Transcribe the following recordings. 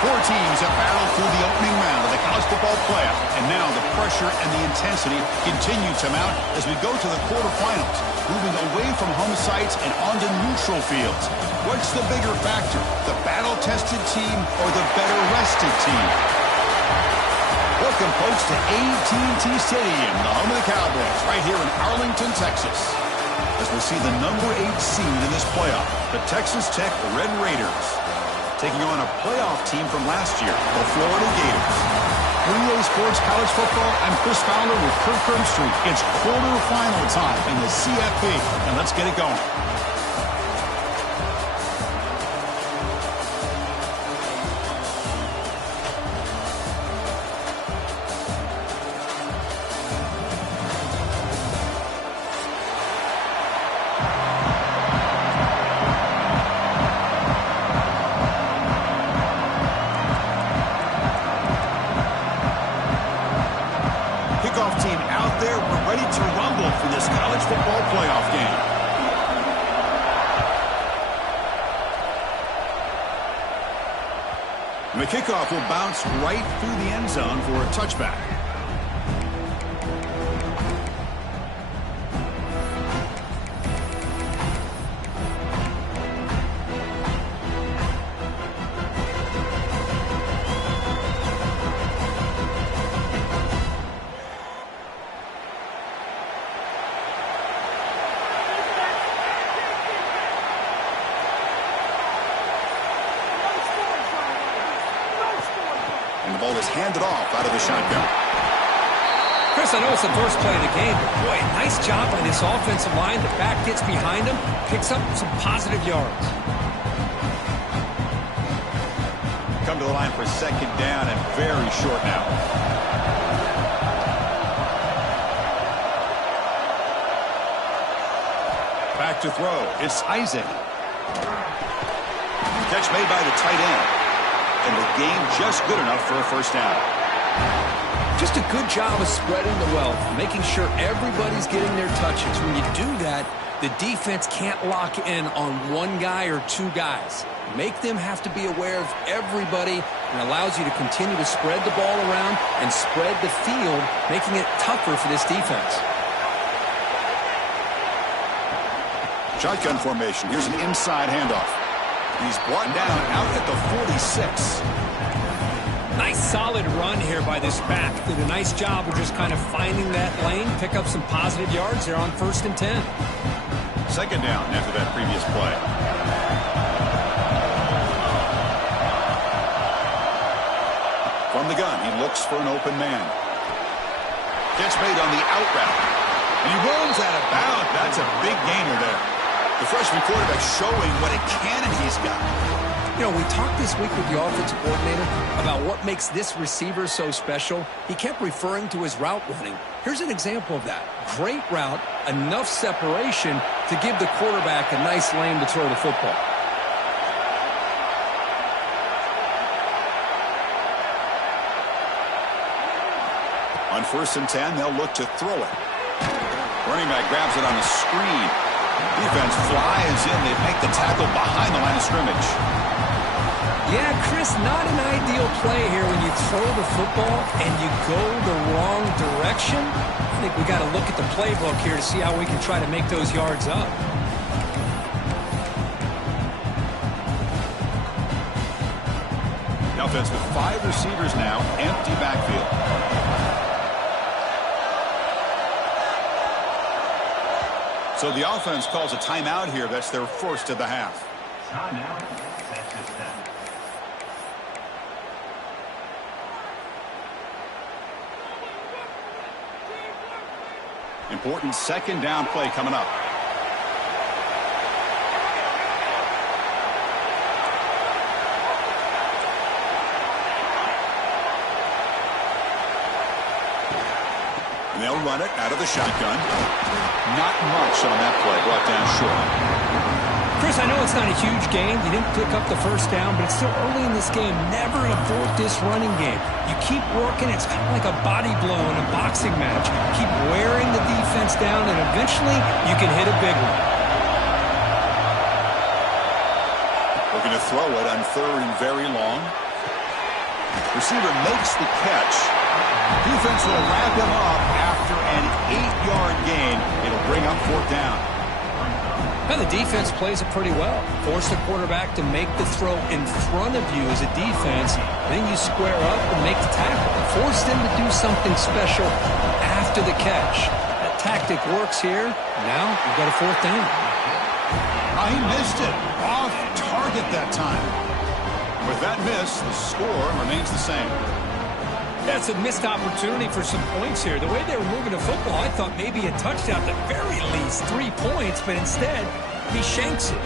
Four teams have battled through the opening round of the college football playoff, and now the pressure and the intensity continue to mount as we go to the quarterfinals, moving away from home sites and onto neutral fields. What's the bigger factor, the battle-tested team or the better-rested team? Welcome, folks, to AT&T Stadium, the home of the Cowboys, right here in Arlington, Texas, as we see the number 8 seed in this playoff, the Texas Tech Red Raiders, taking on a playoff team from last year, the Florida Gators. Relay Sports College Football, I'm Chris Fowler with Kirk Herbstreit. It's quarterfinal time in the CFP, and let's get it going. Team out there, we're ready to rumble for this college football playoff game. And the kickoff will bounce right through the end zone for a touchback. And the ball is handed off out of the shotgun. Chris, I know it's the first play of the game, but boy, nice job by this offensive line. The back gets behind him, picks up some positive yards. Come to the line for second down and very short now. Back to throw. It's Isaac. Catch made by the tight end. And the game just good enough for a first down. Just a good job of spreading the wealth, making sure everybody's getting their touches. When you do that, the defense can't lock in on one guy or two guys. Make them have to be aware of everybody, and allows you to continue to spread the ball around and spread the field, making it tougher for this defense. Shotgun formation. Here's an inside handoff. He's brought down out at the 46. Nice solid run here by this back. Did a nice job of just kind of finding that lane, pick up some positive yards there on 1st and 10. Second down after that previous play. From the gun, he looks for an open man. Catch made on the out route. And he runs out of bounds. That's a big gainer there. The freshman quarterback showing what a cannon he's got. You know, we talked this week with the offensive coordinator about what makes this receiver so special. He kept referring to his route running. Here's an example of that. Great route, enough separation to give the quarterback a nice lane to throw the football. On 1st and 10, they'll look to throw it. Running back grabs it on a screen. Defense flies in. They make the tackle behind the line of scrimmage. Yeah, Chris, not an ideal play here when you throw the football and you go the wrong direction. I think we got to look at the playbook here to see how we can try to make those yards up. The offense with 5 receivers now, empty backfield. So the offense calls a timeout here. That's their first of the half. Timeout, Texas Tech. Important second down play coming up. And they'll run it out of the shotgun. Not much on that play, brought down short. Chris, I know it's not a huge game. You didn't pick up the first down, but it's still early in this game. Never abort this running game. You keep working. It's kind of like a body blow in a boxing match. Keep wearing the defense down, and eventually you can hit a big one. Looking to throw it on 3rd and very long. Receiver makes the catch. Defense will wrap him up after an 8-yard gain. It'll bring up 4th down. Now the defense plays it pretty well. Force the quarterback to make the throw in front of you as a defense. Then you square up and make the tackle. Force them to do something special after the catch. That tactic works here. Now you've got a 4th down. He missed it. Off target that time. With that miss, the score remains the same. That's a missed opportunity for some points here. The way they were moving the football, I thought maybe a touchdown, at the very least 3 points, but instead, he shanks it.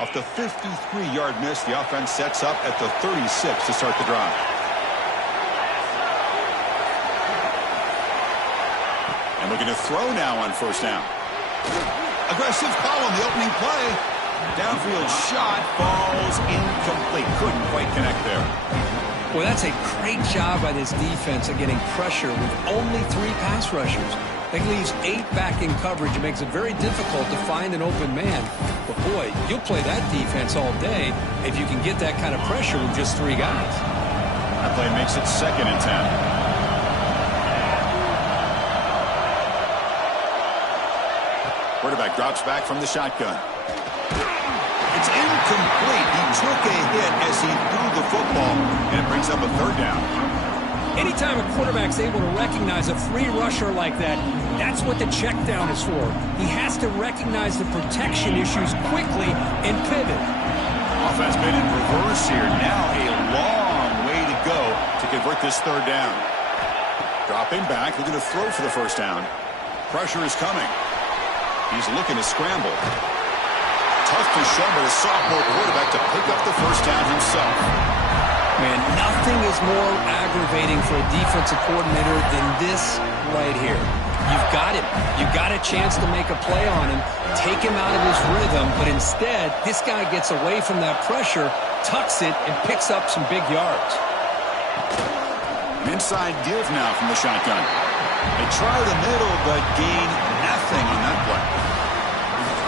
Off the 53-yard miss, the offense sets up at the 36 to start the drive. And looking to throw now on 1st down. Aggressive call on the opening play. Downfield shot falls incomplete. Couldn't quite connect there. Well, that's a great job by this defense of getting pressure with only 3 pass rushers. That leaves 8 back in coverage. It makes it very difficult to find an open man. But, boy, you'll play that defense all day if you can get that kind of pressure with just 3 guys. That play makes it 2nd and 10. Quarterback drops back from the shotgun. It's incomplete. He took a hit as he threw the football, and it brings up a 3rd down. Anytime a quarterback's able to recognize a free rusher like that, that's what the check down is for. He has to recognize the protection issues quickly and pivot. Offense been in reverse here. Now a long way to go to convert this 3rd down. Dropping back, looking to throw for the 1st down. Pressure is coming. He's looking to scramble. Tough to show by the sophomore quarterback to pick up the 1st down himself. Man, nothing is more aggravating for a defensive coordinator than this right here. You've got him. You've got a chance to make a play on him, take him out of his rhythm, but instead, this guy gets away from that pressure, tucks it, and picks up some big yards. An inside give now from the shotgun. They try the middle, but gain nothing on that play.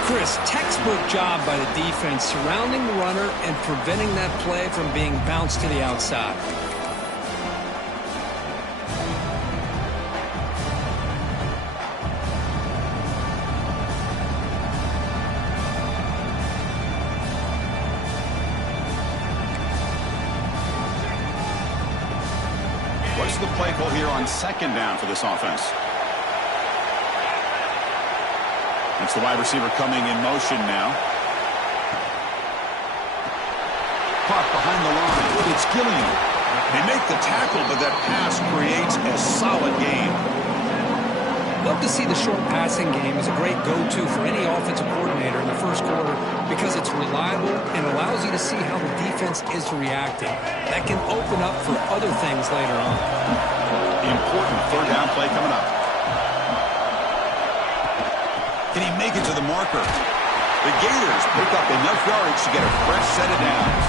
Chris, textbook job by the defense surrounding the runner and preventing that play from being bounced to the outside. What's the play call here on 2nd down for this offense? It's the wide receiver coming in motion now. Caught behind the line. It's Gilliam. They make the tackle, but that pass creates a solid gain. Love to see the short passing game as a great go-to for any offensive coordinator in the 1st quarter because it's reliable and allows you to see how the defense is reacting. That can open up for other things later on. The important 3rd down play coming up. Can he make it to the marker? The Gators pick up enough yardage to get a fresh set of downs.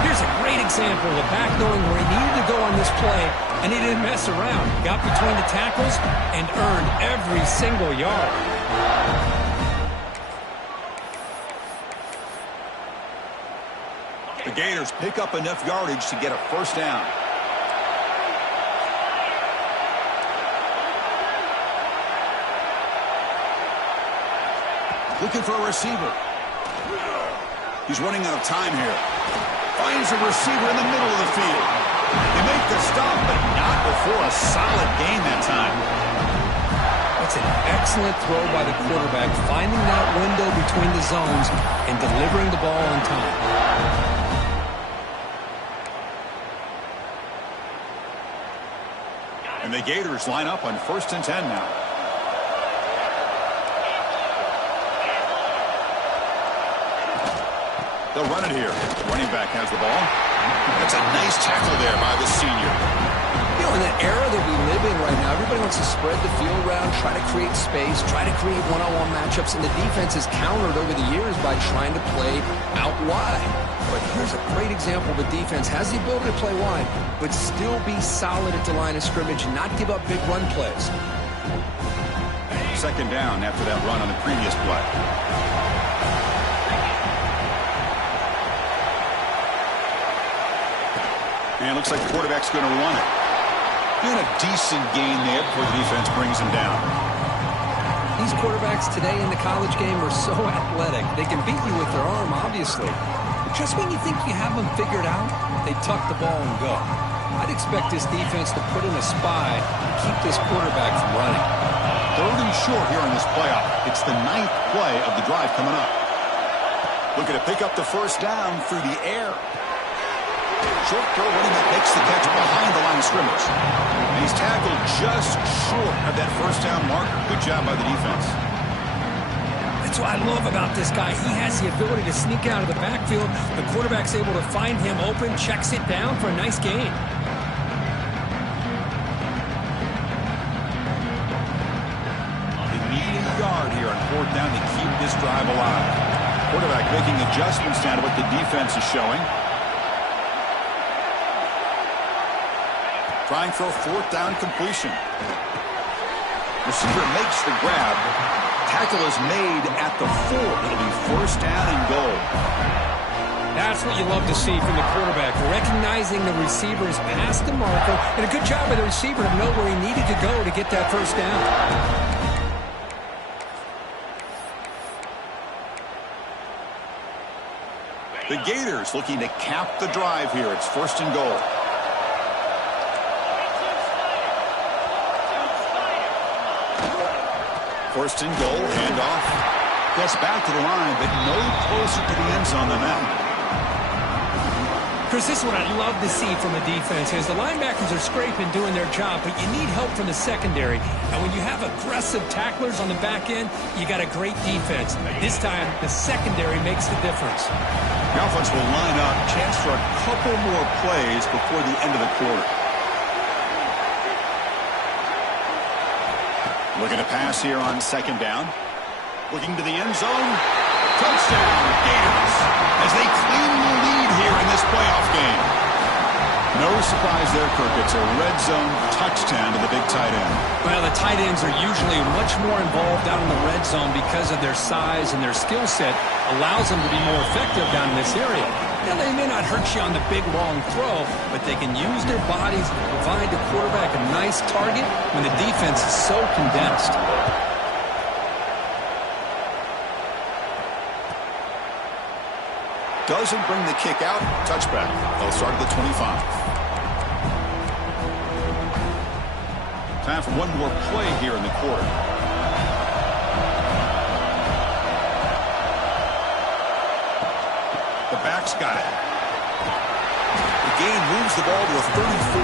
Here's a great example of back knowing where he needed to go on this play, and he didn't mess around. Got between the tackles and earned every single yard. The Gators pick up enough yardage to get a 1st down. Looking for a receiver. He's running out of time here. Finds a receiver in the middle of the field. They make the stop, but not before a solid gain that time. That's an excellent throw by the quarterback, finding that window between the zones and delivering the ball on time. And the Gators line up on 1st and 10 now. They'll run it here. Running back has the ball. That's a nice tackle there by the senior. You know, in the era that we live in right now, everybody wants to spread the field around, try to create space, try to create one-on-one matchups, and the defense has countered over the years by trying to play out wide. But here's a great example. The defense has the ability to play wide, but still be solid at the line of scrimmage and not give up big run plays. second down after that run on the previous play. And it looks like the quarterback's going to run it. And a decent gain there before the defense brings him down. These quarterbacks today in the college game are so athletic. They can beat you with their arm, obviously. But just when you think you have them figured out, they tuck the ball and go. I'd expect this defense to put in a spy and keep this quarterback from running. 3rd and short here in this playoff. It's the 9th play of the drive coming up. Looking to pick up the first down through the air. Short throw, running back makes the catch behind the line of scrimmage. And he's tackled just short of that first down marker. Good job by the defense. That's what I love about this guy. He has the ability to sneak out of the backfield. The quarterback's able to find him open, checks it down for a nice gain. They need a yard here on 4th down to keep this drive alive. Quarterback making adjustments down to what the defense is showing. Trying for a 4th down completion. Receiver makes the grab. Tackle is made at the 4. It'll be first down and goal. That's what you love to see from the quarterback, recognizing the receiver's past the marker, and a good job by the receiver to know where he needed to go to get that first down. The Gators looking to cap the drive here. It's 1st and goal. First and goal, handoff. Gets back to the line, but no closer to the end zone than that. Chris, this is what I love to see from a defense is the linebackers are scraping, doing their job, but you need help from the secondary. And when you have aggressive tacklers on the back end, you got a great defense. This time, the secondary makes the difference. The offense will line up. Chance for a couple more plays before the end of the quarter. Looking to pass here on 2nd down. Looking to the end zone. Touchdown, Gators, as they claim the lead here in this playoff game. No surprise there, Kirk. It's a red zone touchdown to the big tight end. Well, the tight ends are usually much more involved down in the red zone because of their size and their skill set allows them to be more effective down in this area. Now, they may not hurt you on the big, long throw, but they can use their bodies to provide the quarterback a nice target when the defense is so condensed. Doesn't bring the kick out. Touchback. They'll start at the 25. Time for one more play here in the quarter. The back's got it. The game moves the ball to a 34.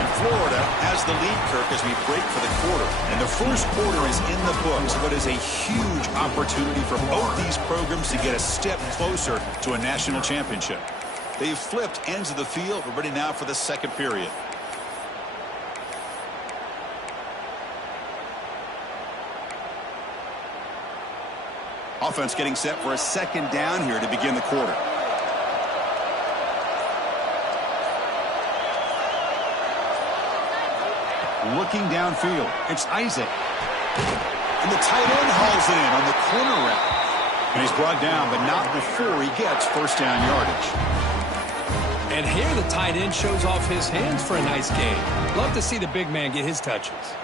And Florida has the lead, Kirk, as we break for the quarter. And the first quarter is in the books. What is a huge opportunity for both these programs to get a step closer to a national championship. They've flipped ends of the field. We're ready now for the second period. Offense getting set for a 2nd down here to begin the quarter. Looking downfield, it's Isaac. And the tight end hauls it in on the corner route. And he's brought down, but not before he gets first down yardage. And here the tight end shows off his hands for a nice gain. Love to see the big man get his touches.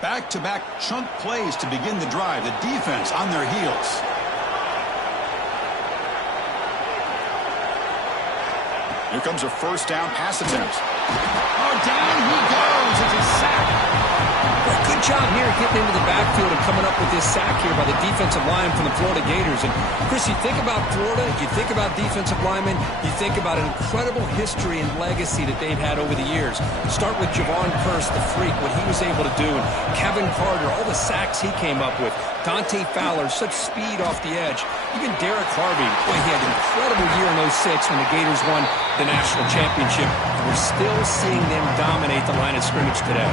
Back-to-back chunk plays to begin the drive. The defense on their heels. Here comes a first down pass attempt. Oh, down he goes. It's a sack. Well, good job here getting into the backfield and coming up with this sack here by the defensive line from the Florida Gators. And, Chris, you think about Florida, you think about defensive linemen, you think about an incredible history and legacy that they've had over the years. Start with Javon Curse, the freak, what he was able to do. And Kevin Carter, all the sacks he came up with. Dante Fowler, such speed off the edge. Even Derek Harvey, boy, he had an incredible year in 06 when the Gators won the national championship. And we're still seeing them dominate the line of scrimmage today.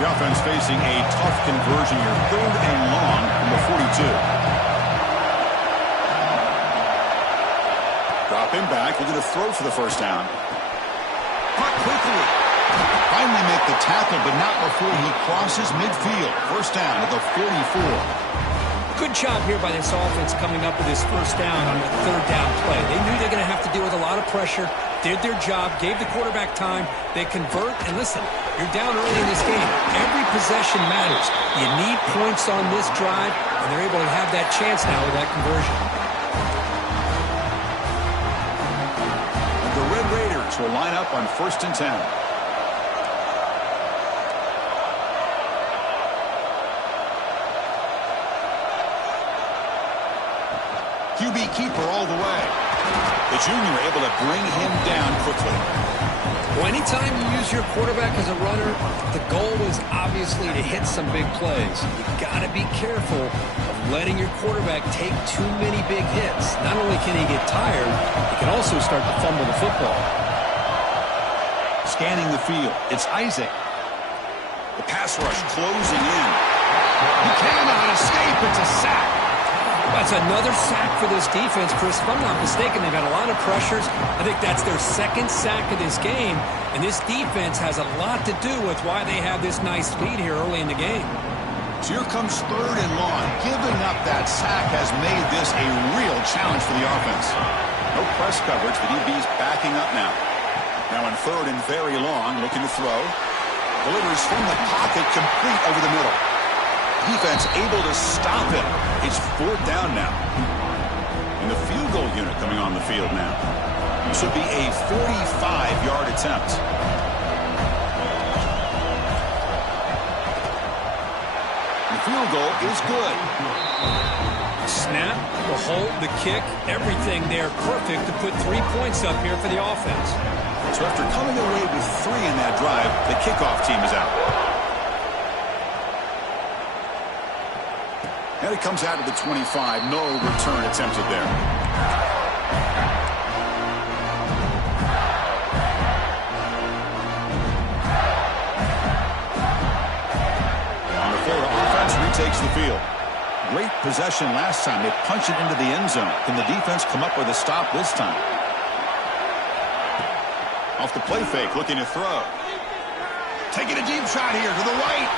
The offense facing a tough conversion here. 3rd and long from the 42. Him back, looking to throw for the first down. Caught quickly. Finally make the tackle, but not before he crosses midfield. First down at the 44. Good job here by this offense coming up with this first down on the third down play. They knew they were going to have to deal with a lot of pressure, did their job, gave the quarterback time. They convert, and listen, you're down early in this game. Every possession matters. You need points on this drive, and they're able to have that chance now with that conversion. And the Red Raiders will line up on 1st and 10. QB keeper all the way. The junior able to bring him down quickly. Well, anytime you use your quarterback as a runner, the goal is obviously to hit some big plays. You've got to be careful of letting your quarterback take too many big hits. Not only can he get tired, he can also start to fumble the football. Scanning the field, it's Isaac. The pass rush closing in. He cannot escape. It's a sack. That's another sack for this defense, Chris. If I'm not mistaken, they've had a lot of pressures. I think that's their second sack of this game, and this defense has a lot to do with why they have this nice lead here early in the game. So here comes 3rd and long. Giving up that sack has made this a real challenge for the offense. No press coverage. The DB's backing up now. Now on 3rd and very long, looking to throw. Delivers from the pocket, complete over the middle. Defense able to stop him. It's 4th down now. And the field goal unit coming on the field now. This would be a 45-yard attempt. The field goal is good. Snap, the hold, the kick, everything there perfect to put 3 points up here for the offense. So after coming away with 3 in that drive, the kickoff team is out. And it comes out of the 25. No return attempted there. And the Florida offense retakes the field. Great possession last time. They punch it into the end zone. Can the defense come up with a stop this time? Off the play fake, looking to throw. Taking a deep shot here to the right.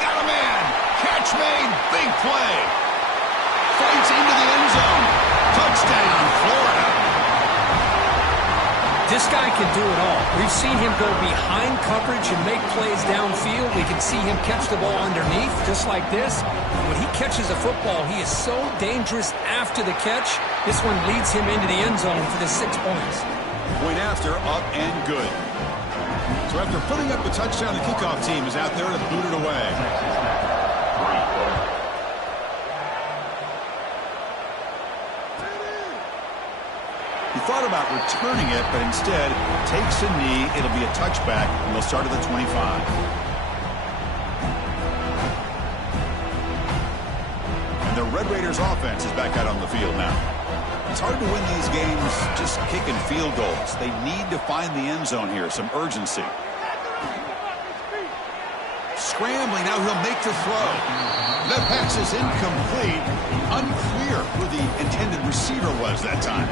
Got a man. Catch made. Big play. Fights into the end zone. Touchdown, Florida. This guy can do it all. We've seen him go behind coverage and make plays downfield. We can see him catch the ball underneath, just like this. When he catches a football, he is so dangerous after the catch. This one leads him into the end zone for the 6 points. Point after, up and good. So after putting up the touchdown, the kickoff team is out there to boot it away. He thought about returning it, but instead takes a knee. It'll be a touchback, and they'll start at the 25. And the Red Raiders offense is back out on the field now. It's hard to win these games just kicking field goals. They need to find the end zone here, some urgency. Scrambling, now he'll make the throw. That pass is incomplete. Unclear who the intended receiver was that time.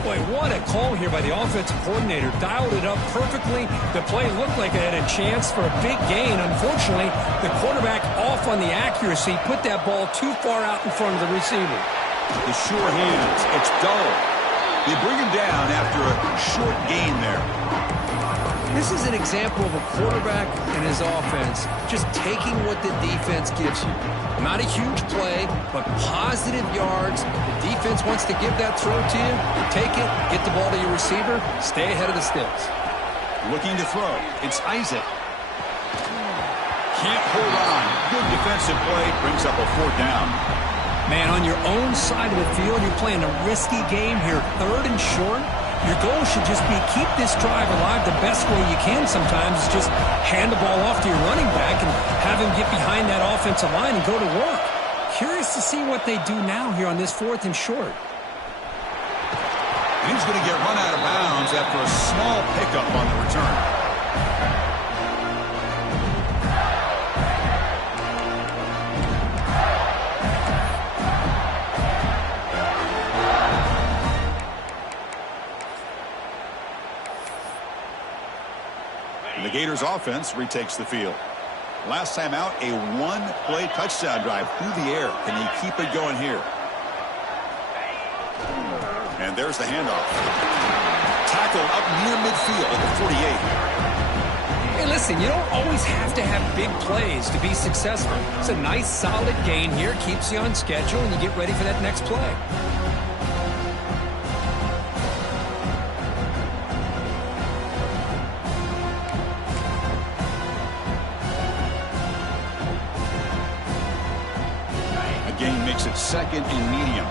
Boy, what a call here by the offensive coordinator. Dialed it up perfectly. The play looked like it had a chance for a big gain. Unfortunately, the quarterback off on the accuracy, put that ball too far out in front of the receiver. The sure hands. It's dull. They bring him down after a short gain there. This is an example of a quarterback and his offense just taking what the defense gives you. Not a huge play, but positive yards. The defense wants to give that throw to you. You take it, get the ball to your receiver, stay ahead of the sticks. Looking to throw. It's Isaac. Can't hold on. Good defensive play. Brings up a 4th down. Man, on your own side of the field, you're playing a risky game here. 3rd and short. Your goal should just be keep this drive alive the best way you can sometimes. Is just hand the ball off to your running back and have him get behind that offensive line and go to work. Curious to see what they do now here on this 4th and short. And he's going to get run out of bounds after a small pickup on the return. Raiders offense retakes the field. Last time out, a one-play touchdown drive through the air. Can he keep it going here? And there's the handoff. Tackle up near midfield at the 48. Hey, listen, you don't always have to have big plays to be successful. It's a nice, solid gain here. Keeps you on schedule, and you get ready for that next play. A gain makes it second and medium.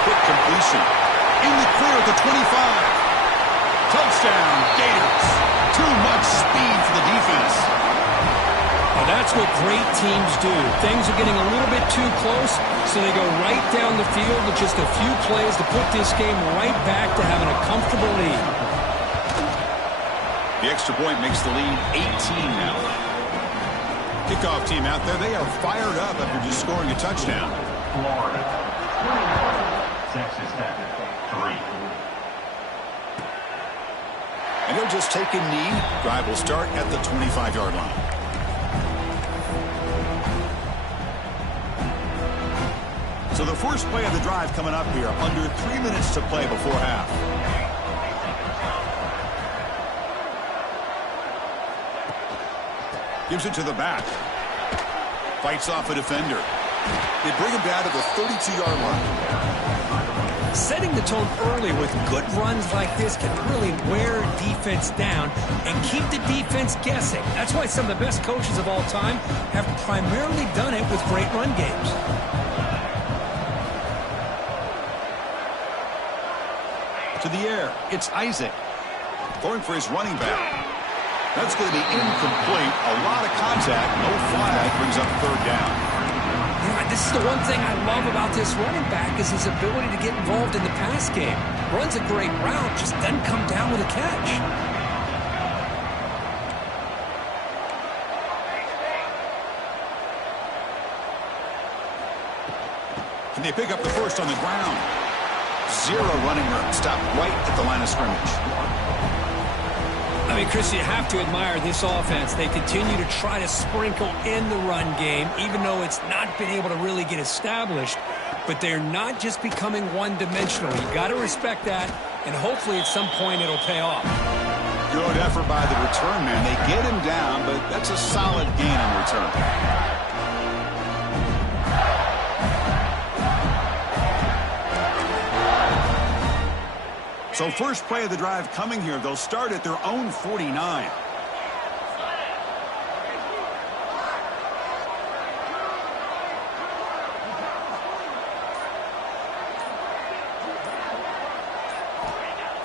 Completion. In the clear at the 25. Touchdown, Gators. Too much speed for the defense. Well, that's what great teams do. Things are getting a little bit too close, so they go right down the field with just a few plays to put this game right back to having a comfortable lead. The extra point makes the lead 18 now. Kickoff team out there, they are fired up after just scoring a touchdown. Florida. Texas Tech, 3. And he'll just take a knee. Drive will start at the 25-yard line. So the first play of the drive coming up here. Under 3 minutes to play before half. Gives it to the back. Fights off a defender. They bring him down to the 32-yard line. Setting the tone early with good runs like this can really wear defense down and keep the defense guessing. That's why some of the best coaches of all time have primarily done it with great run games. To the air, it's Isaac. Going for his running back. That's going to be incomplete. A lot of contact. No flag. Brings up third down. This is the one thing I love about this running back is his ability to get involved in the pass game. Runs a great route, just doesn't come down with a catch. Can they pick up the first on the ground? Zero running room. Stopped right at the line of scrimmage. I mean, Chris, you have to admire this offense. They continue to try to sprinkle in the run game, even though it's not been able to really get established. But they're not just becoming one-dimensional. You got to respect that, and hopefully at some point it'll pay off. Good effort by the return man. They get him down, but that's a solid gain on return. So first play of the drive coming here. They'll start at their own 49.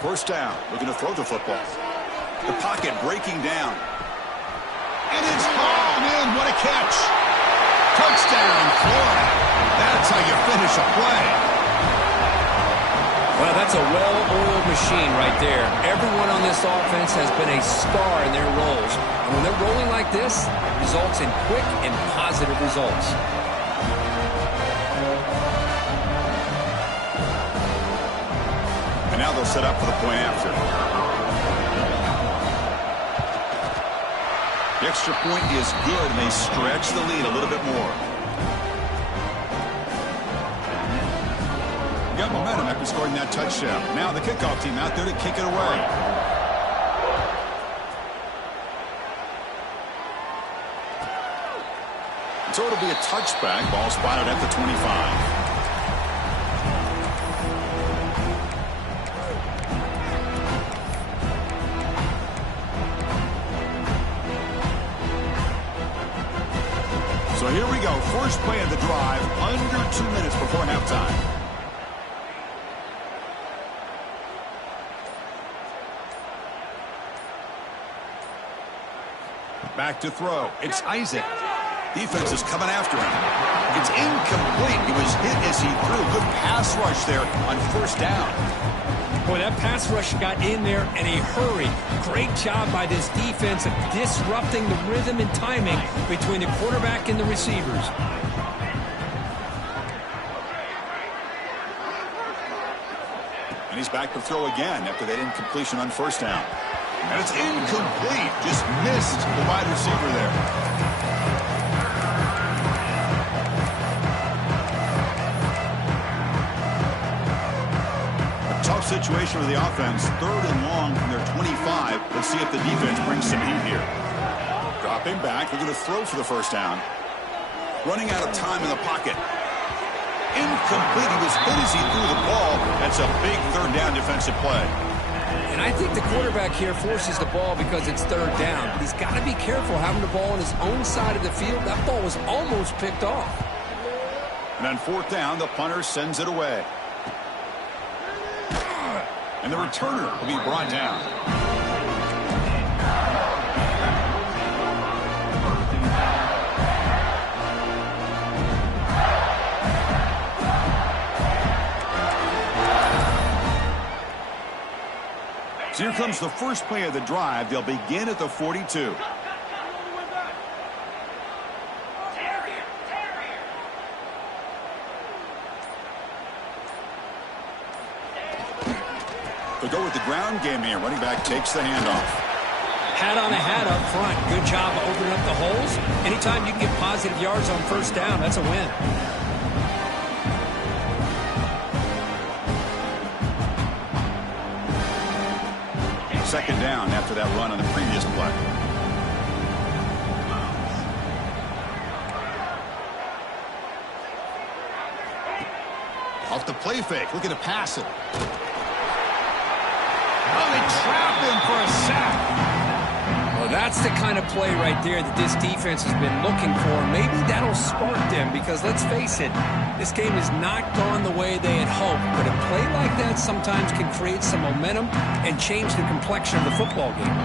First down. Looking to throw the football. The pocket breaking down. And it's hauled in. What a catch. Touchdown, Florida. That's how you finish a play. Well, that's a well-oiled machine right there. Everyone on this offense has been a star in their roles. And when they're rolling like this, it results in quick and positive results. And now they'll set up for the point after. The extra point is good, and they stretch the lead a little bit more. Got momentum after scoring that touchdown. Now the kickoff team out there to kick it away. So it'll be a touchback. Ball spotted at the 25. So here we go. First play of the drive. Under 2 minutes before halftime. Back to throw. It's Isaac. Defense is coming after him. It's incomplete. He was hit as he threw. Good pass rush there on first down. Boy, that pass rush got in there in a hurry. Great job by this defense of disrupting the rhythm and timing between the quarterback and the receivers. back to throw again after that incompletion on first down. And it's incomplete. Just missed the wide receiver there. A tough situation for the offense. 3rd and long from their 25. Let's see if the defense brings some heat here. Dropping back. They're going to throw for the first down. Running out of time in the pocket. Incomplete. He was hit as he threw the ball. That's a big 3rd down defensive play. And I think the quarterback here forces the ball because it's 3rd down. But he's got to be careful having the ball on his own side of the field. That ball was almost picked off. And on 4th down, the punter sends it away. And the returner will be brought down. So here comes the first play of the drive. They'll begin at the 42. They'll go with the ground game here. Running back takes the handoff. Hat on a hat up front. Good job of opening up the holes. Anytime you can get positive yards on first down, that's a win. Second down after that run on the previous play. Off the play fake, looking to pass it. Oh, they trap him for a sack. Well, that's the kind of play right there that this defense has been looking for. Maybe that'll spark them because, let's face it, this game has not gone the way they had hoped. But a play like that sometimes can create some momentum and change the complexion of the football game.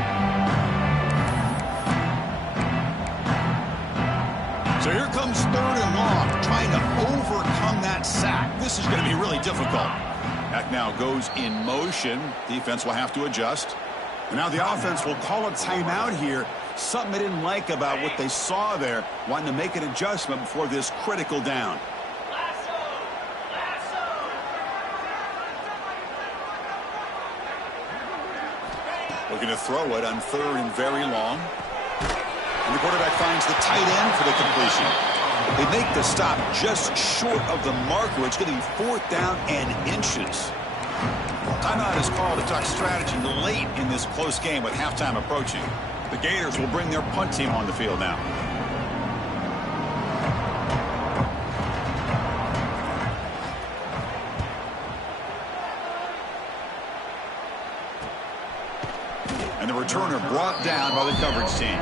So here comes 3rd and long, trying to overcome that sack. This is going to be really difficult. Back now goes in motion. Defense will have to adjust. And now the offense will call a timeout here. Something they didn't like about what they saw there. Wanting to make an adjustment before this critical down. Looking to throw it on 3rd and very long. And the quarterback finds the tight end for the completion. They make the stop just short of the marker. It's going to be 4th down and inches. Timeout is called to talk strategy late in this close game with halftime approaching. The Gators will bring their punt team on the field now. And the returner brought down by the coverage team.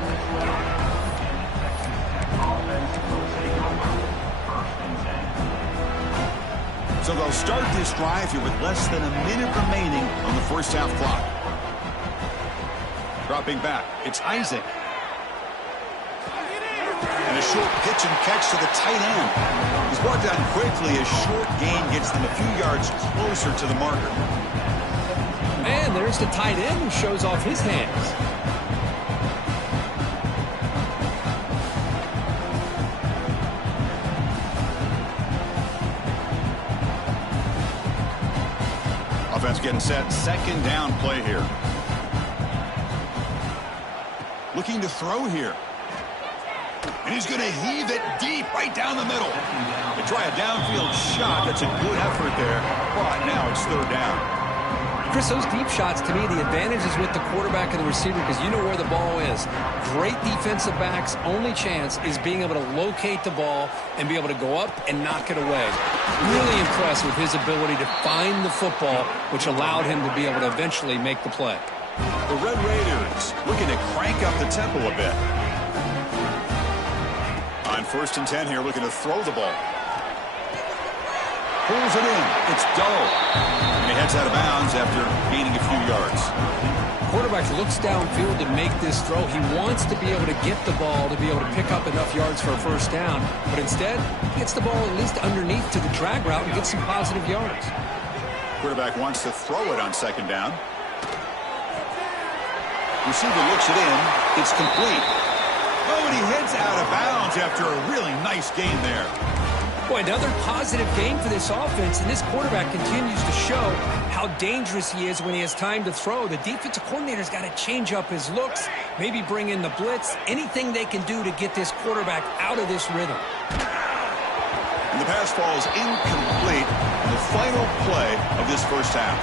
So they'll start this drive here with less than a minute remaining on the first half clock. Dropping back, it's Isaac. And a short pitch and catch to the tight end. He's brought down quickly. A short gain gets them a few yards closer to the marker. Man, there's the tight end who shows off his hands. Offense getting set. Second down play here. Looking to throw here. And he's going to heave it deep right down the middle. They try a downfield shot. That's a good effort there. But now it's 3rd down. Chris, those deep shots, to me, the advantage is with the quarterback and the receiver because you know where the ball is. Great defensive backs' only chance is being able to locate the ball and be able to go up and knock it away. Really impressed with his ability to find the football, which allowed him to be able to eventually make the play. The Red Raiders looking to crank up the tempo a bit. On 1st and 10 here, looking to throw the ball. Pulls it in. It's Doe. And he heads out of bounds after gaining a few yards. Quarterback looks downfield to make this throw. He wants to be able to get the ball to be able to pick up enough yards for a first down. But instead, he gets the ball at least underneath to the drag route and gets some positive yards. Quarterback wants to throw it on 2nd down. Receiver looks it in. It's complete. Oh, and he heads out of bounds after a really nice gain there. Boy, another positive game for this offense, and this quarterback continues to show how dangerous he is when he has time to throw. The defensive coordinator's got to change up his looks, maybe bring in the blitz, anything they can do to get this quarterback out of this rhythm. And the pass falls incomplete on the final play of this first half.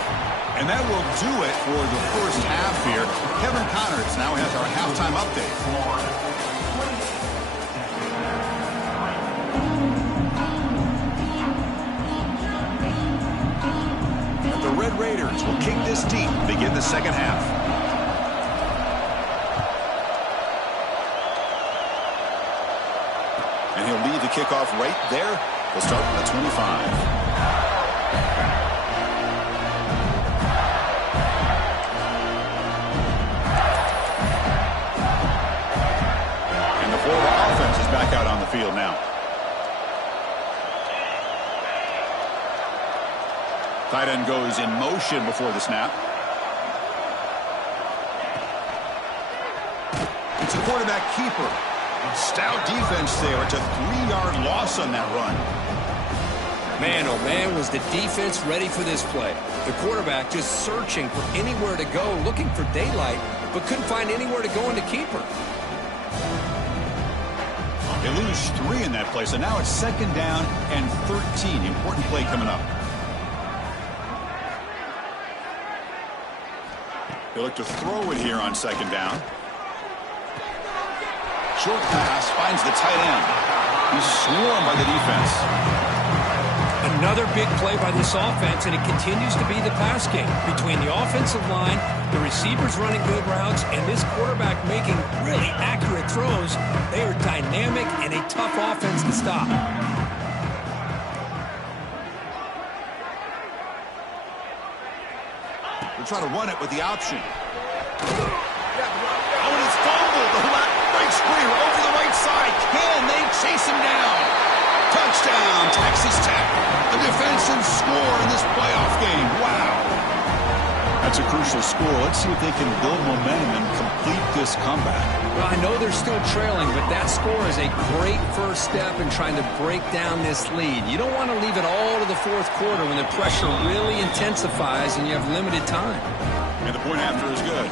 And that will do it for the first half here. Kevin Connors now has our halftime update. The Red Raiders will kick this deep to begin the second half. And he'll lead the kickoff right there. We'll start from the 25. And the Florida offense is back out on the field now. Tight end goes in motion before the snap. It's a quarterback keeper. Stout defense there. It's a 3-yard loss on that run. Man, oh man, was the defense ready for this play. The quarterback just searching for anywhere to go, looking for daylight, but couldn't find anywhere to go in the keeper. They lose 3 in that play, so now it's 2nd down and 13. Important play coming up. They look to throw it here on 2nd down. Short pass finds the tight end. He's swarmed by the defense. Another big play by this offense, and it continues to be the pass game. Between the offensive line, the receivers running good routes, and this quarterback making really accurate throws, they are dynamic and a tough offense to stop. Try to run it with the option. Oh, and it's fumbled. The right screen over the right side. Can they chase him down? Touchdown, Texas Tech. A defensive score in this playoff game. Wow. That's a crucial score. Let's see if they can build momentum and complete this comeback. Well, I know they're still trailing, but that score is a great first step in trying to break down this lead. You don't want to leave it all to the fourth quarter when the pressure really intensifies and you have limited time. And the point after is good.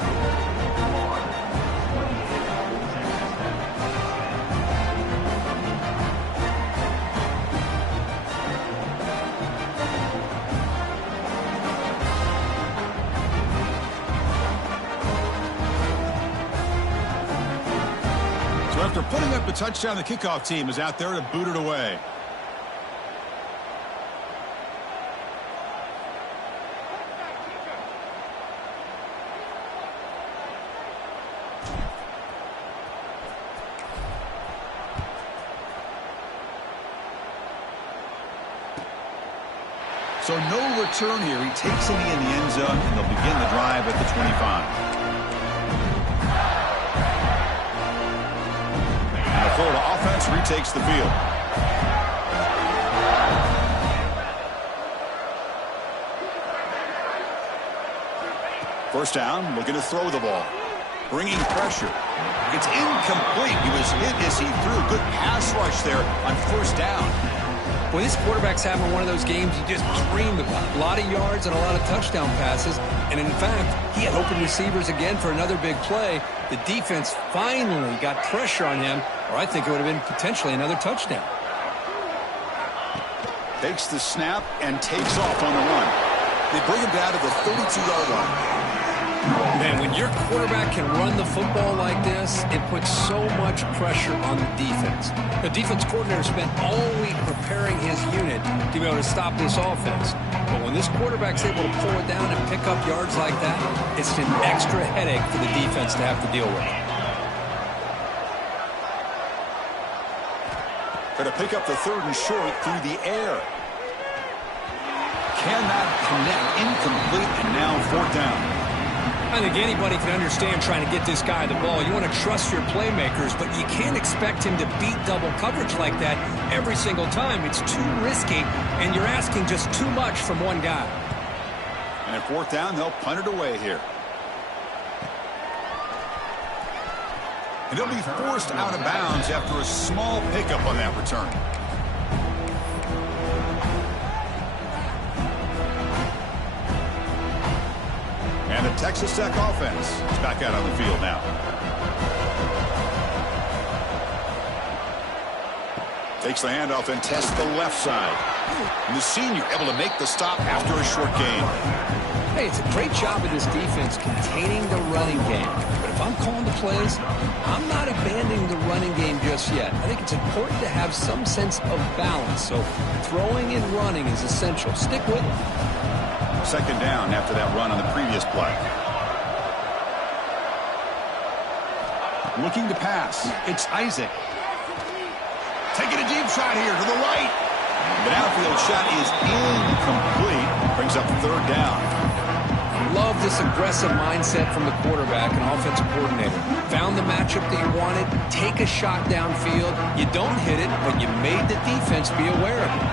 After putting up a touchdown, the kickoff team is out there to boot it away. So no return here. He takes it in the end zone, and they'll begin the drive at the 25. Florida offense retakes the field. First down, looking to throw the ball. Bringing pressure. It's incomplete. He was hit as he threw. Good pass rush there on first down. Well, this quarterback's having one of those games you just dreamed about. A lot of yards and a lot of touchdown passes. And in fact, he had open receivers again for another big play. The defense finally got pressure on him, or I think it would have been potentially another touchdown. Takes the snap and takes off on the run. They bring him down to the 32-yard line. Man, when your quarterback can run the football like this, it puts so much pressure on the defense. The defense coordinator spent all week preparing his unit to be able to stop this offense. But when this quarterback's able to pull it down and pick up yards like that, it's an extra headache for the defense to have to deal with. Going to pick up the 3rd and short through the air. Cannot connect. Incomplete, and now 4th down. I think anybody can understand trying to get this guy the ball. You want to trust your playmakers, but you can't expect him to beat double coverage like that every single time. It's too risky, and you're asking just too much from one guy. And at 4th down, they'll punt it away here. And he'll be forced out of bounds after a small pickup on that return. And the Texas Tech offense is back out on the field now. Takes the handoff and tests the left side. And the senior able to make the stop after a short gain. Hey, it's a great job of this defense containing the running game. But if I'm calling the plays, I'm not abandoning the running game just yet. I think it's important to have some sense of balance. So throwing and running is essential. Stick with it. Second down after that run on the previous play. Looking to pass. It's Isaac. Taking a deep shot here to the right. The downfield shot is incomplete. Brings up third down. Love this aggressive mindset from the quarterback and offensive coordinator. Found the matchup that you wanted. Take a shot downfield. You don't hit it, but you made the defense be aware of it.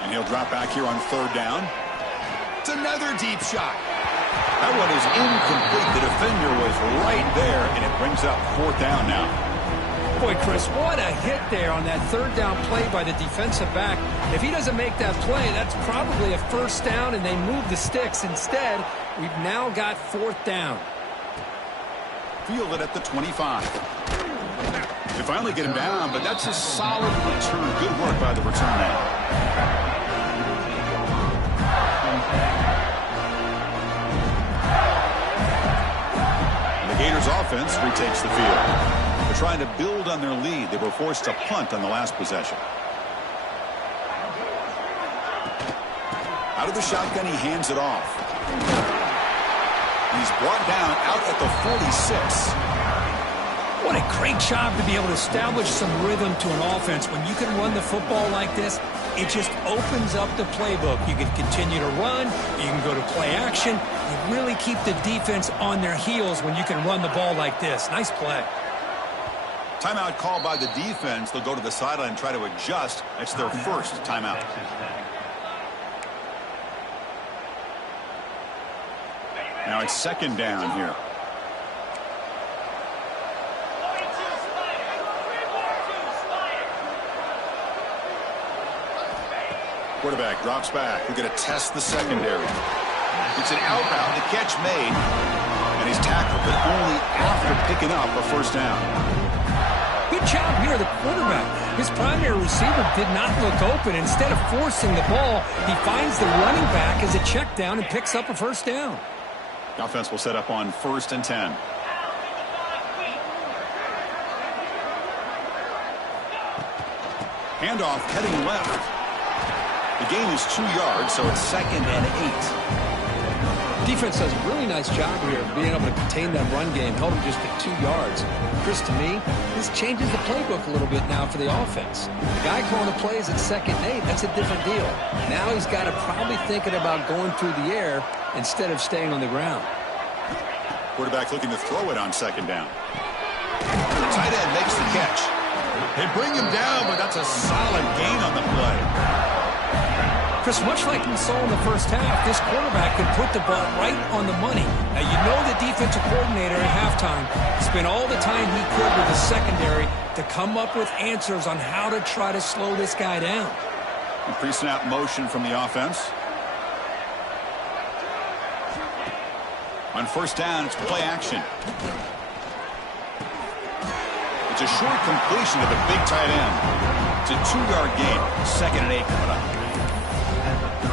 And he'll drop back here on third down. It's another deep shot. That one is incomplete. The defender was right there, and it brings up fourth down now. Boy, Chris, what a hit there on that third down play by the defensive back. If he doesn't make that play, that's probably a first down, and they move the sticks. Instead, we've now got fourth down. Fielded at the 25. They finally get him down, but that's a solid return. Good work by the return man. The Gators offense retakes the field. They're trying to build on their lead. They were forced to punt on the last possession. Out of the shotgun, he hands it off. He's brought down out at the 46. What a great job to be able to establish some rhythm to an offense. When you can run the football like this, it just opens up the playbook. You can continue to run. You can go to play action. You really keep the defense on their heels when you can run the ball like this. Nice play. Timeout called by the defense. They'll go to the sideline and try to adjust. That's their first timeout. Now it's second down here. Quarterback drops back. We're going to test the secondary. It's an out route. The catch made. And he's tackled, but only after picking up a first down. Good job here, the quarterback. His primary receiver did not look open. Instead of forcing the ball, he finds the running back as a check down and picks up a first down. The offense will set up on 1st and 10. Handoff heading left. The gain is 2 yards, so it's 2nd and 8. Defense does a really nice job here of being able to contain that run game, held him just at 2 yards. Chris, to me, this changes the playbook a little bit now for the offense. The guy calling the plays at 2nd and 8, that's a different deal. Now he's got to probably thinking about going through the air instead of staying on the ground. Quarterback looking to throw it on 2nd down. The tight end makes the catch. They bring him down, but that's a solid gain on the play. Chris, much like we saw in the first half, this quarterback can put the ball right on the money. Now, you know the defensive coordinator at halftime spent all the time he could with the secondary to come up with answers on how to try to slow this guy down. Pre-snap motion from the offense. On 1st down, it's play action. It's a short completion to the big tight end. It's a 2-yard gain. 2nd and 8 coming up.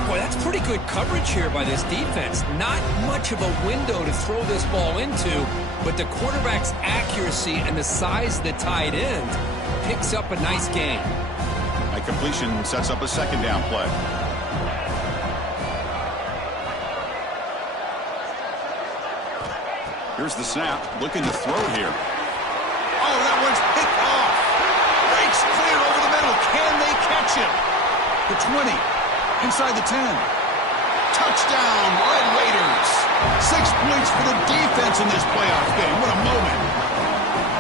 Boy, that's pretty good coverage here by this defense. Not much of a window to throw this ball into, but the quarterback's accuracy and the size of the tight end picks up a nice gain. That completion sets up a 2nd down play. Here's the snap, looking to throw here. Oh, that one's picked off. Breaks clear over the middle. Can they catch him? The 20. Inside the 10. Touchdown, Red Raiders. 6 points for the defense in this playoff game. What a moment.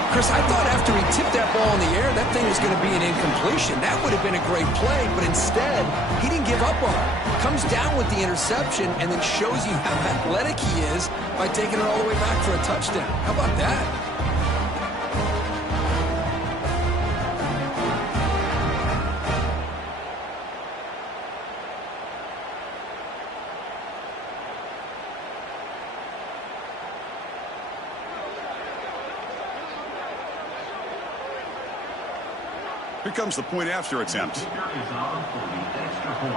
Chris, I thought after he tipped that ball in the air, that thing was going to be an incompletion. That would have been a great play, but instead, he didn't give up on it. Comes down with the interception and then shows you how athletic he is by taking it all the way back for a touchdown. How about that? Here comes the point after attempt. Kicker is on for the extra point.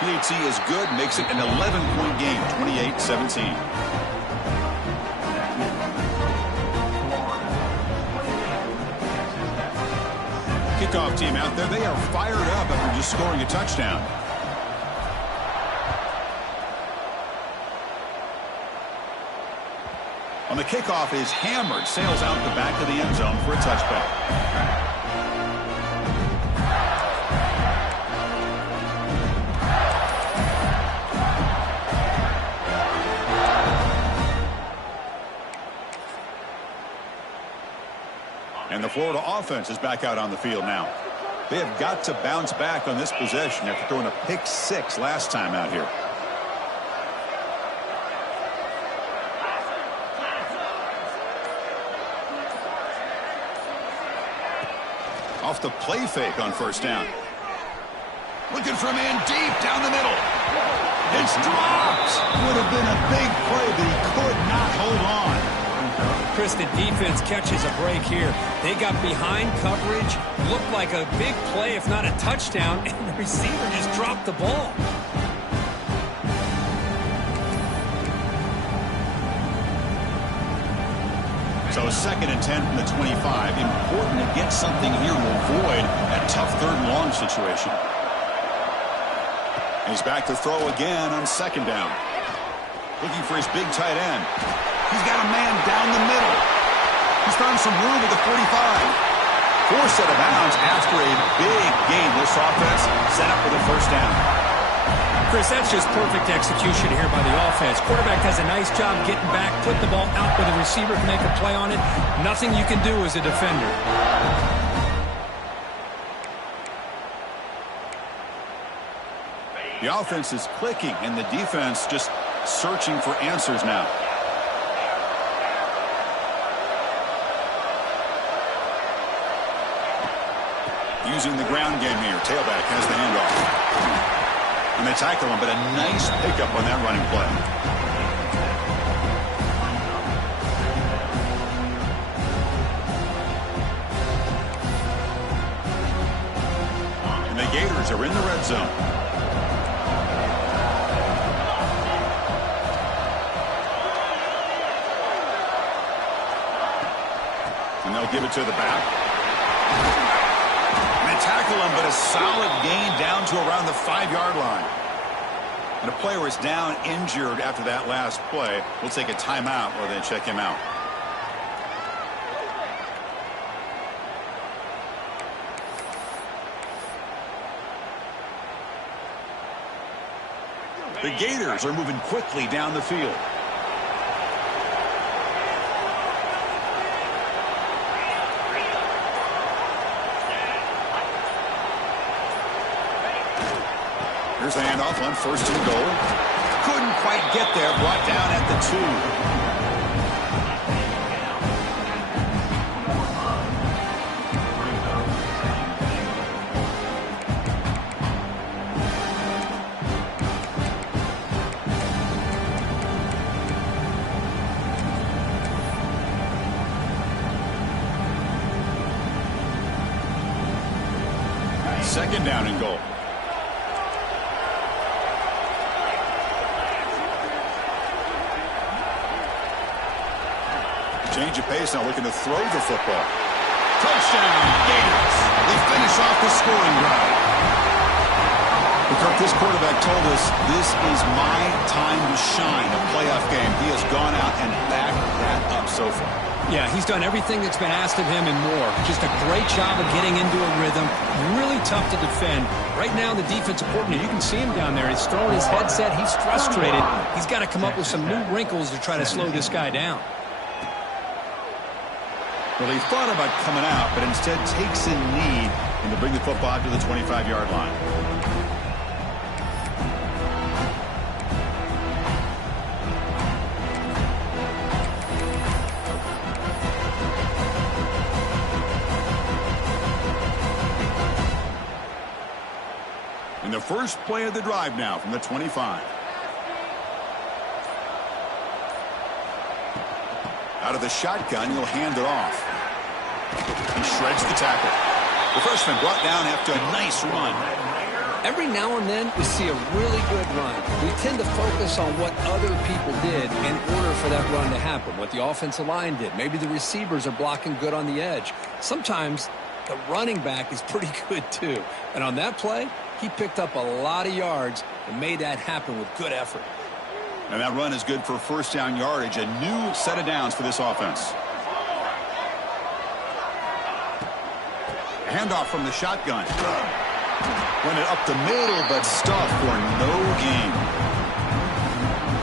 PAT is good, makes it an 11-point game, 28-17. Kickoff team out there, they are fired up after just scoring a touchdown. On the kickoff is hammered, sails out the back of the end zone for a touchback. And the Florida offense is back out on the field now. They have got to bounce back on this possession after throwing a pick 6 last time out here. Off the play fake on first down. Looking for a man deep down the middle. It's dropped. Would have been a big play, but he could not hold on. Chris, the defense catches a break here. They got behind coverage, looked like a big play, if not a touchdown, and the receiver just dropped the ball. So 2nd and 10 from the 25. Important to get something here to avoid a tough 3rd and long situation. He's back to throw again on 2nd down. Looking for his big tight end. He's got a man down the middle. He's found some room at the 45. Forced out of bounds after a big gain. This offense set up with a first down. Chris, that's just perfect execution here by the offense. Quarterback does a nice job getting back, put the ball out where the receiver can make a play on it. Nothing you can do as a defender. The offense is clicking, and the defense just searching for answers now. Using the ground game here. Tailback has the handoff. And they tackle him, but a nice pickup on that running play. And the Gators are in the red zone. And they'll give it to the back. Tackle him, but a solid gain down to around the 5-yard line. And a player is down injured after that last play. We'll take a timeout while they check him out. The Gators are moving quickly down the field. Here's the handoff on 1st and goal. Couldn't quite get there. Brought down at the 2. Second down and goal. Change of pace now, looking to throw the football. Touchdown, Gators. They finish off the scoring drive. This quarterback told us this is my time to shine, a playoff game. He has gone out and backed that up so far. Yeah, he's done everything that's been asked of him and more. Just a great job of getting into a rhythm. Really tough to defend. Right now, the defensive coordinator, you can see him down there. He's throwing his headset. He's frustrated. He's got to come up with some new wrinkles to try to slow this guy down. Well, he thought about coming out, but instead takes a knee and to bring the football out to the 25-yard line. And the first play of the drive now from the 25. Out of the shotgun, he'll hand it off. He shreds the tackle. The freshman brought down after a nice run. Every now and then, we see a really good run. We tend to focus on what other people did in order for that run to happen, what the offensive line did. Maybe the receivers are blocking good on the edge. Sometimes the running back is pretty good too. And on that play, he picked up a lot of yards and made that happen with good effort. And that run is good for first down yardage, a new set of downs for this offense. Handoff from the shotgun. Run it up the middle, but stuffed for no gain.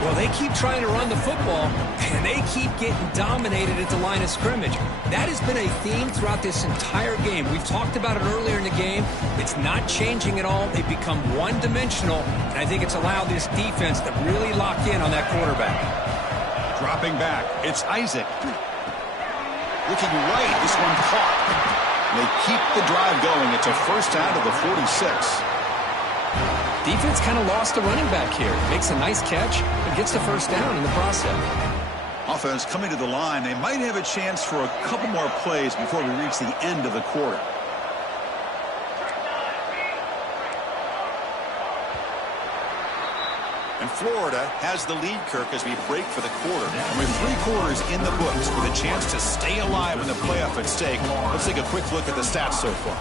Well, they keep trying to run the football, and they keep getting dominated at the line of scrimmage. That has been a theme throughout this entire game. We've talked about it earlier in the game. It's not changing at all. They've become one-dimensional, and I think it's allowed this defense to really lock in on that quarterback. Dropping back, it's Isaac. Looking right, this one caught. They keep the drive going. It's a first down to the 46. Defense kind of lost the running back here. Makes a nice catch, but gets the first down in the process. Offense coming to the line. They might have a chance for a couple more plays before we reach the end of the quarter. And Florida has the lead, Kirk, as we break for the quarter. And with 3 quarters in the books with a chance to stay alive in the playoff at stake, let's take a quick look at the stats so far.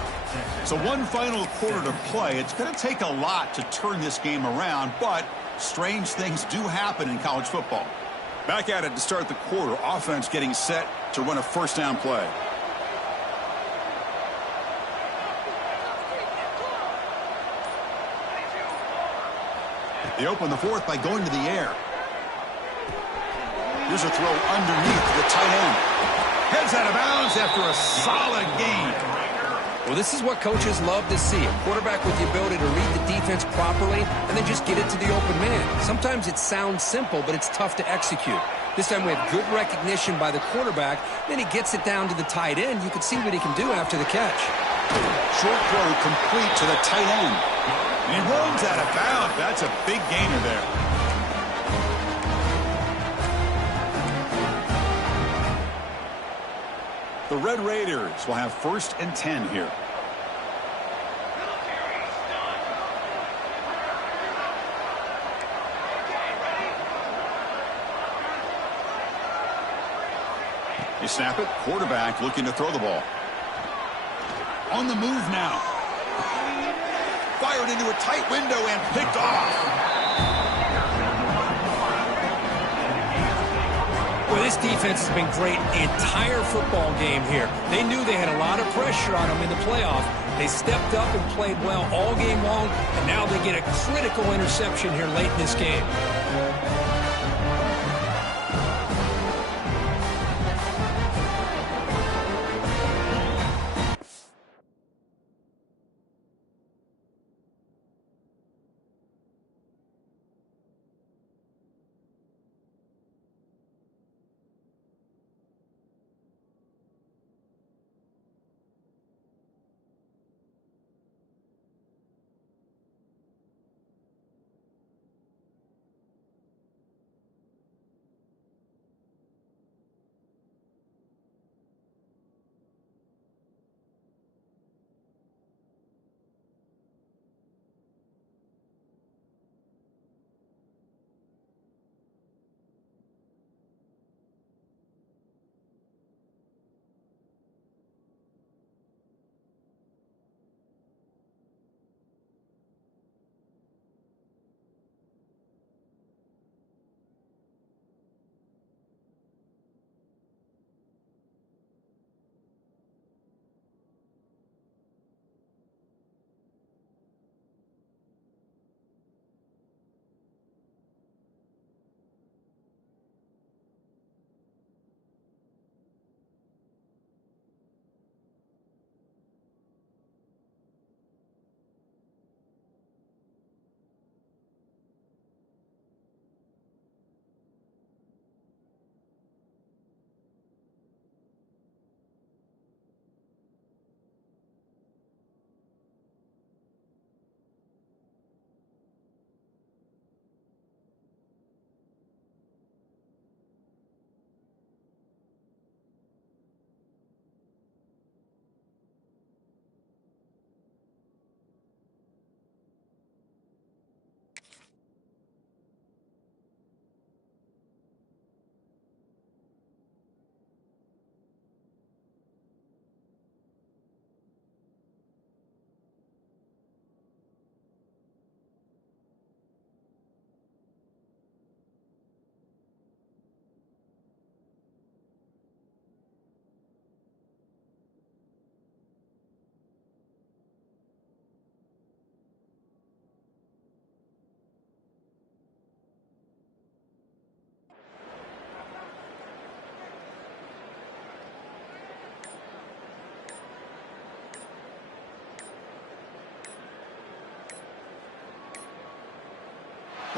So one final quarter to play. It's going to take a lot to turn this game around, but strange things do happen in college football. Back at it to start the quarter. Offense getting set to run a first down play. They open the fourth by going to the air. Here's a throw underneath to the tight end. Heads out of bounds after a solid gain. Well, this is what coaches love to see. A quarterback with the ability to read the defense properly and then just get it to the open man. Sometimes it sounds simple, but it's tough to execute. This time we have good recognition by the quarterback. Then he gets it down to the tight end. You can see what he can do after the catch. Short throw complete to the tight end. And he runs out of bounds. That's a big gainer there. The Red Raiders will have 1st and 10 here. You snap it. Quarterback looking to throw the ball. On the move now. Fired into a tight window and picked off. Well, this defense has been great the entire football game here. They knew they had a lot of pressure on them in the playoff. They stepped up and played well all game long, and now they get a critical interception here late in this game.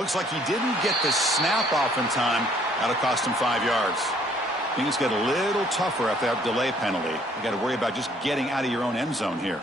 Looks like he didn't get the snap off in time. That'll cost him 5 yards. Things get a little tougher after that delay penalty. You got to worry about just getting out of your own end zone here.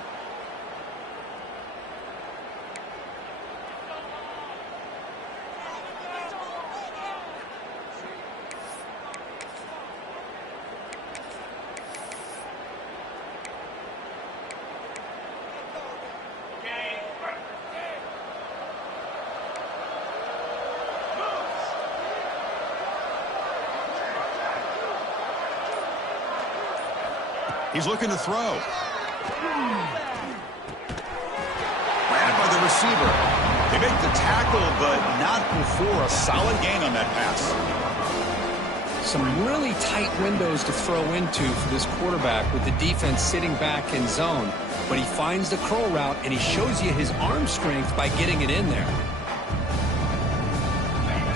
He's looking to throw. Ran by the receiver. They make the tackle, but not before a solid gain on that pass. Some really tight windows to throw into for this quarterback with the defense sitting back in zone. But he finds the curl route, and he shows you his arm strength by getting it in there.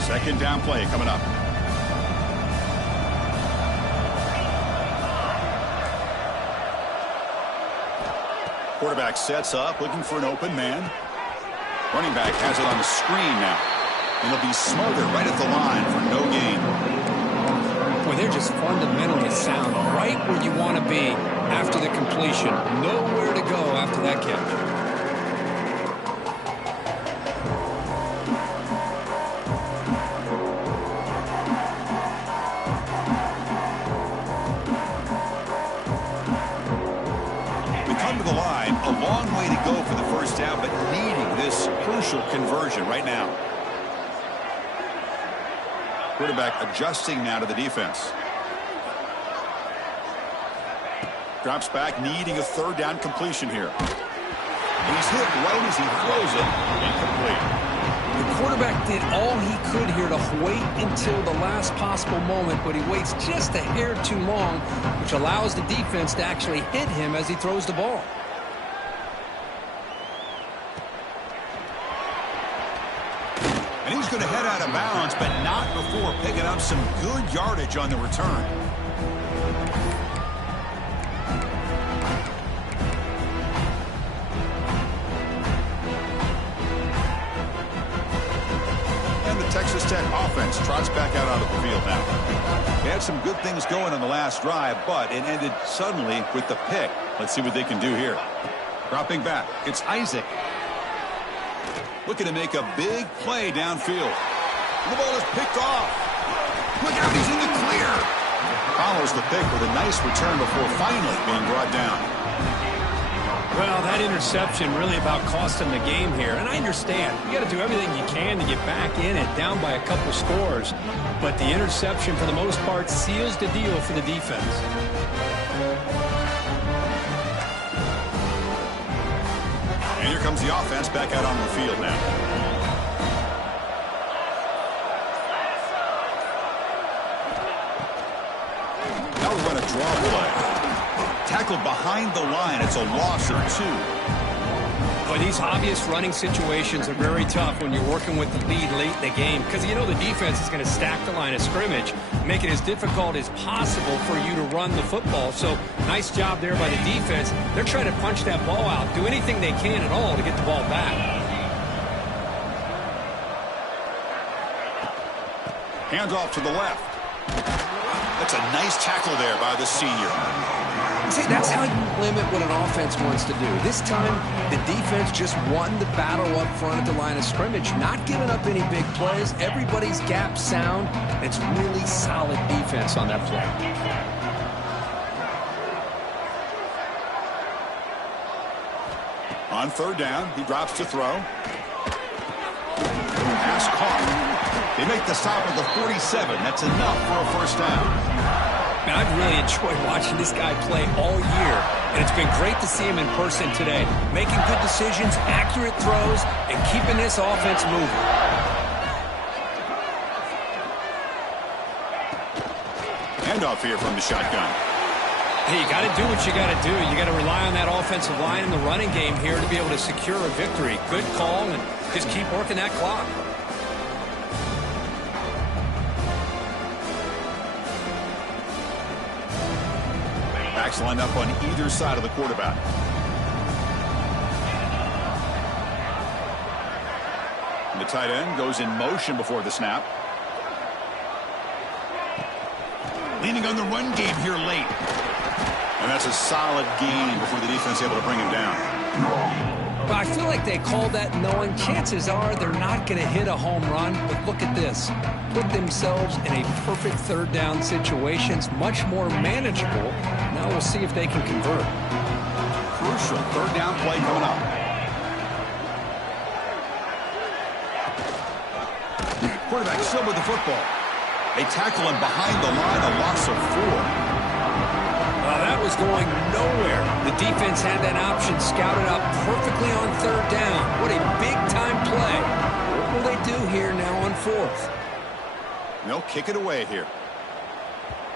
Second down play coming up. Quarterback sets up, looking for an open man. Running back has it on the screen now. And he'll be smothered right at the line for no gain. Boy, they're just fundamentally sound. Right where you want to be after the completion. Nowhere to go after that catch. Conversion right now. Quarterback adjusting now to the defense. Drops back, needing a third down completion here. And he's hit right as he throws it. Incomplete. The quarterback did all he could here to wait until the last possible moment, but he waits just a hair too long, which allows the defense to actually hit him as he throws the ball. He's going to head out of bounds, but not before picking up some good yardage on the return. And the Texas Tech offense trots back out onto the field now. They had some good things going on the last drive, but it ended suddenly with the pick. Let's see what they can do here. Dropping back, it's Isaac. Looking to make a big play downfield. The ball is picked off. Look out, he's in the clear. Follows the pick with a nice return before finally being brought down. Well, that interception really about cost him the game here. And I understand. You got to do everything you can to get back in it, down by a couple scores. But the interception, for the most part, seals the deal for the defense. And here comes the offense back out on the field now. Now we run a draw play. Tackled behind the line. It's a loss or 2. But these obvious running situations are very tough when you're working with the lead late in the game, because you know the defense is going to stack the line of scrimmage, make it as difficult as possible for you to run the football. So nice job there by the defense. They're trying to punch that ball out, do anything they can at all to get the ball back. Hands off to the left. That's a nice tackle there by the senior. See, that's how you limit what an offense wants to do. This time, the defense just won the battle up front at the line of scrimmage, not giving up any big plays. Everybody's gap sound. It's really solid defense on that play. On third down, he drops to throw. Pass caught. They make the stop at the 47. That's enough for a first down. Man, I've really enjoyed watching this guy play all year, and it's been great to see him in person today, making good decisions, accurate throws, and keeping this offense moving. Handoff here from the shotgun. Hey, you got to do what you got to do. You got to rely on that offensive line in the running game here to be able to secure a victory. Good call, and just keep working that clock. Backs lined up on either side of the quarterback. And the tight end goes in motion before the snap. Leaning on the run game here late. And that's a solid gain before the defense is able to bring him down. Well, I feel like they called that knowing chances are they're not going to hit a home run. But look at this. Put themselves in a perfect third down situation. It's much more manageable. Now we'll see if they can convert. Crucial third down play coming up. Quarterback still with the football. They tackle him behind the line, a loss of 4. That was going nowhere. The defense had that option scouted up perfectly on third down. What a big-time play. What will they do here now on 4th? They'll kick it away here.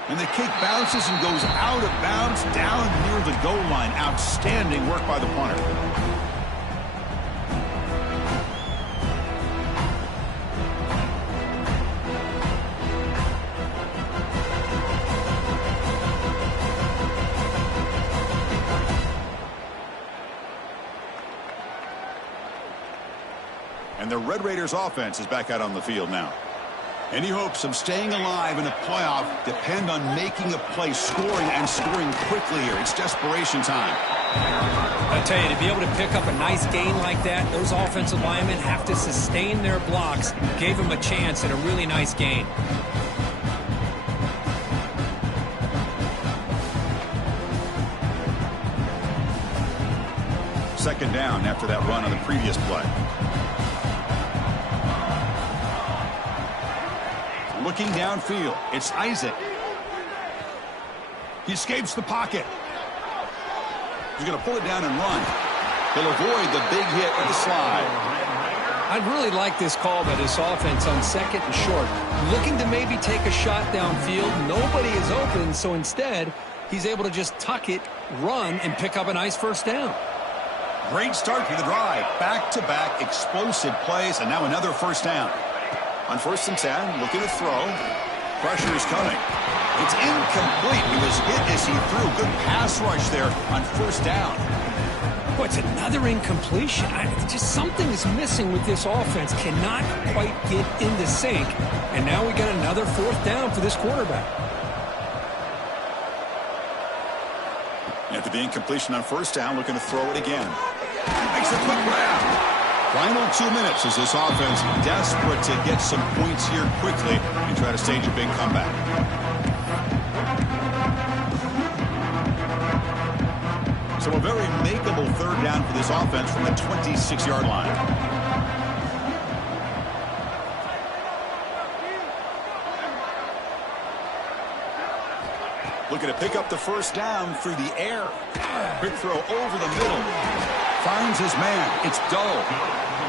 And the kick bounces and goes out of bounds down near the goal line. Outstanding work by the punter. And the Red Raiders offense is back out on the field now. Any hopes of staying alive in a playoff depend on making a play, scoring, and scoring quickly here. It's desperation time. I tell you, to be able to pick up a nice gain like that, those offensive linemen have to sustain their blocks. Gave them a chance and a really nice gain. Second down after that run on the previous play. Looking downfield, it's Isaac. He escapes the pocket. He's going to pull it down and run. He'll avoid the big hit with the slide. I'd really like this call by this offense on 2nd and short. Looking to maybe take a shot downfield. Nobody is open, so instead, he's able to just tuck it, run, and pick up a nice first down. Great start to the drive. Back-to-back explosive plays, and now another first down. On 1st and 10, looking to throw. Pressure is coming. It's incomplete. He was hit as he threw. Good pass rush there on 1st down. Boy, it's another incompletion. Just something is missing with this offense. Cannot quite get into sync. And now we got another 4th down for this quarterback. After the incompletion on 1st down, looking to throw it again. Makes a quick grab. Final 2 minutes as this offense desperate to get some points here quickly and try to stage a big comeback. So a very makeable third down for this offense from the 26-yard line. Looking to pick up the first down through the air. Quick throw over the middle. Finds his man. It's Dull.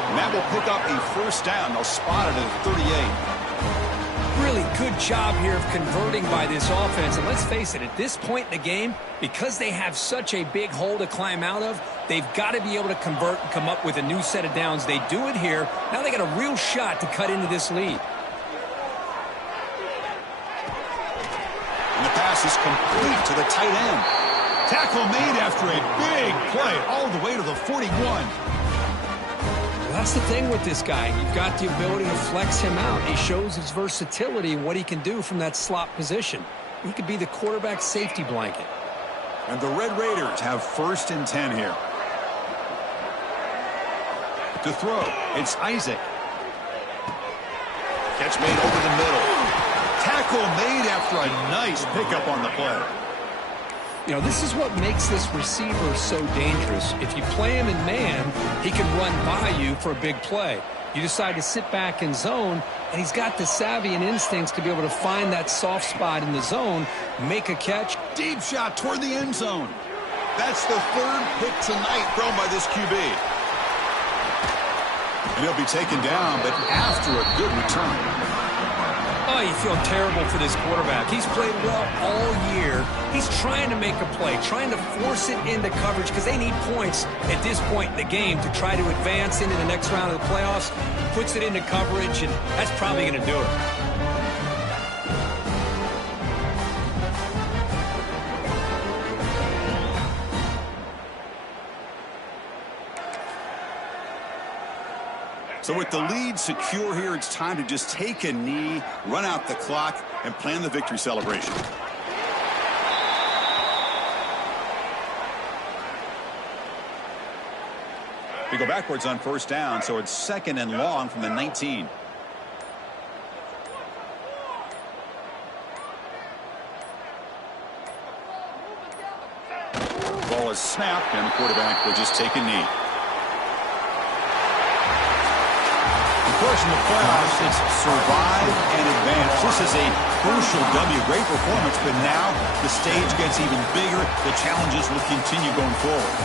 And that will pick up a first down. They'll spot it at 38. Really good job here of converting by this offense. And let's face it, at this point in the game, because they have such a big hole to climb out of, they've got to be able to convert and come up with a new set of downs. They do it here. Now they got a real shot to cut into this lead. And the pass is complete to the tight end. Tackle made after a big play all the way to the 41. Well, that's the thing with this guy. You've got the ability to flex him out. He shows his versatility and what he can do from that slot position. He could be the quarterback safety blanket. And the Red Raiders have 1st and 10 here. To throw, it's Isaac. Catch made over the middle. Tackle made after a nice pickup on the play. You know, this is what makes this receiver so dangerous. If you play him in man, he can run by you for a big play. You decide to sit back in zone, and he's got the savvy and instincts to be able to find that soft spot in the zone, make a catch. Deep shot toward the end zone. That's the 3rd pick tonight thrown by this QB. And he'll be taken down, but after a good return. Oh, you feel terrible for this quarterback. He's played well all year. He's trying to make a play, trying to force it into coverage because they need points at this point in the game to try to advance into the next round of the playoffs. Puts it into coverage, and that's probably going to do it. So with the lead secure here, it's time to just take a knee, run out the clock, and plan the victory celebration. We go backwards on first down, so it's 2nd and long from the 19. Ball is snapped, and the quarterback will just take a knee. Of course, in the playoffs, it's survive and advance. This is a crucial W. Great performance, but now the stage gets even bigger. The challenges will continue going forward.